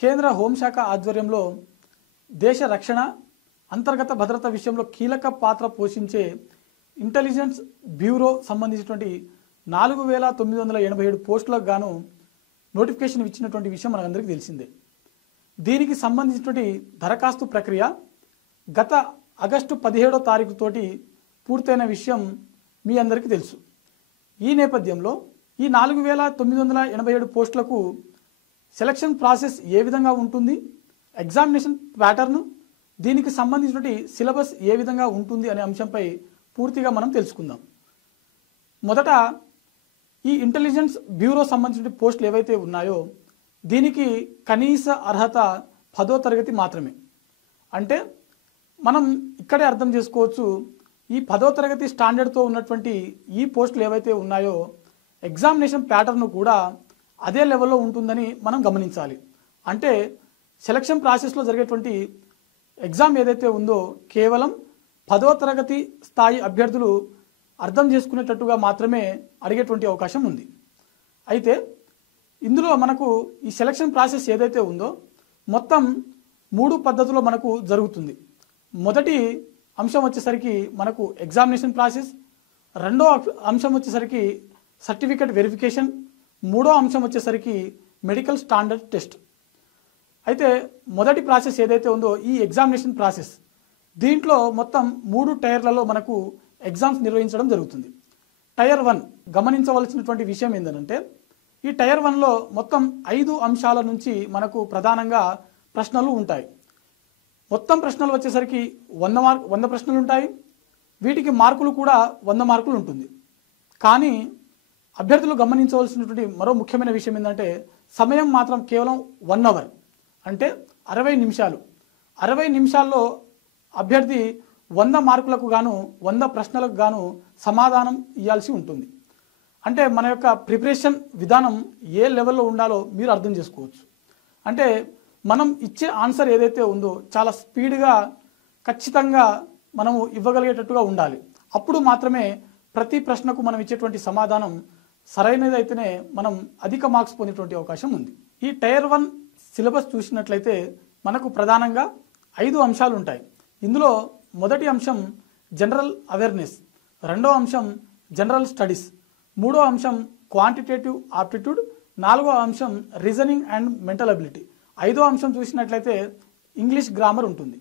కేంద్ర హోంశాఖ ఆధ్వర్యంలో దేశ రక్షణ అంతర్గత భద్రత విషయంలో కీలక పాత్ర పోషించే ఇంటెలిజెన్స్ బ్యూరో సంబంధించినటువంటి 4987 పోస్టులకు గాను నోటిఫికేషన్ ఇచ్చినటువంటి విషయం మనందరికీ తెలిసిందే. దీనికి సంబంధించినటువంటి దరఖాస్తు ప్రక్రియ గత ఆగస్టు 17వ తారీఖు తోటి పూర్తయిన విషయం మీ అందరికీ తెలుసు. ఈ నేపథ్యంలో ఈ 4987 పోస్టులకు సెలక్షన్ ప్రాసెస్ ఏ విధంగా ఉంటుంది, ఎగ్జామినేషన్ ప్యాటర్న్, దీనికి సంబంధించినటువంటి సిలబస్ ఏ విధంగా ఉంటుంది అనే అంశంపై పూర్తిగా మనం తెలుసుకుందాం. మొదట ఈ ఇంటెలిజెన్స్ బ్యూరో సంబంధించిన పోస్టులు ఏవైతే ఉన్నాయో దీనికి కనీస అర్హత 10వ తరగతి మాత్రమే. అంటే మనం ఇక్కడే అర్థం చేసుకోవచ్చు, ఈ 10వ తరగతి స్టాండర్డ్తో ఉన్నటువంటి ఈ పోస్టులు ఏవైతే ఉన్నాయో ఎగ్జామినేషన్ ప్యాటర్న్ కూడా అదే లెవెల్లో ఉంటుందని మనం గమనించాలి. అంటే సెలక్షన్ ప్రాసెస్లో జరిగేటువంటి ఎగ్జామ్ ఏదైతే ఉందో కేవలం 10వ తరగతి స్థాయి అభ్యర్థులు అర్థం చేసుకునేటట్టుగా మాత్రమే అడిగేటువంటి అవకాశం ఉంది. అయితే ఇందులో మనకు ఈ సెలక్షన్ ప్రాసెస్ ఏదైతే ఉందో మొత్తం 3 పద్ధతుల్లో మనకు జరుగుతుంది. మొదటి అంశం వచ్చేసరికి మనకు ఎగ్జామినేషన్ ప్రాసెస్, రెండో అంశం వచ్చేసరికి సర్టిఫికేట్ వెరిఫికేషన్, మూడో అంశం వచ్చేసరికి మెడికల్ స్టాండర్డ్ టెస్ట్. అయితే మొదటి ప్రాసెస్ ఏదైతే ఉందో ఈ ఎగ్జామినేషన్ ప్రాసెస్, దీంట్లో మొత్తం 3 టైర్లలో మనకు ఎగ్జామ్స్ నిర్వహించడం జరుగుతుంది. టైర్ 1 గమనించవలసినటువంటి విషయం ఏంటంటే ఈ టైర్ 1లో మొత్తం 5 అంశాల నుంచి మనకు ప్రధానంగా ప్రశ్నలు ఉంటాయి. మొత్తం ప్రశ్నలు వచ్చేసరికి 100 ప్రశ్నలు ఉంటాయి. వీటికి మార్కులు కూడా 100 మార్కులు ఉంటుంది. కానీ అభ్యర్థులు గమనించవలసినటువంటి మరో ముఖ్యమైన విషయం ఏంటంటే సమయం మాత్రం కేవలం 1 అవర్, అంటే 60 నిమిషాలు. 60 నిమిషాల్లో అభ్యర్థి 100 మార్కులకు గాను 100 ప్రశ్నలకు గాను సమాధానం ఇవ్వాల్సి ఉంటుంది. అంటే మన యొక్క ప్రిపరేషన్ విధానం ఏ లెవెల్లో ఉండాలో మీరు అర్థం చేసుకోవచ్చు. అంటే మనం ఇచ్చే ఆన్సర్ ఏదైతే ఉందో చాలా స్పీడ్గా ఖచ్చితంగా మనము ఇవ్వగలిగేటట్టుగా ఉండాలి. అప్పుడు మాత్రమే ప్రతి ప్రశ్నకు మనం ఇచ్చేటువంటి సమాధానం సరైనదైతేనే మనం అధిక మార్క్స్ పొందేటువంటి అవకాశం ఉంది. ఈ టైర్ 1 సిలబస్ చూసినట్లయితే మనకు ప్రధానంగా 5 అంశాలు ఉంటాయి. ఇందులో మొదటి అంశం జనరల్ అవేర్నెస్, రెండో అంశం జనరల్ స్టడీస్, మూడో అంశం క్వాంటిటేటివ్ ఆప్టిట్యూడ్, నాలుగో అంశం రీజనింగ్ అండ్ మెంటల్ అబిలిటీ, ఐదో అంశం చూసినట్లయితే ఇంగ్లీష్ గ్రామర్ ఉంటుంది.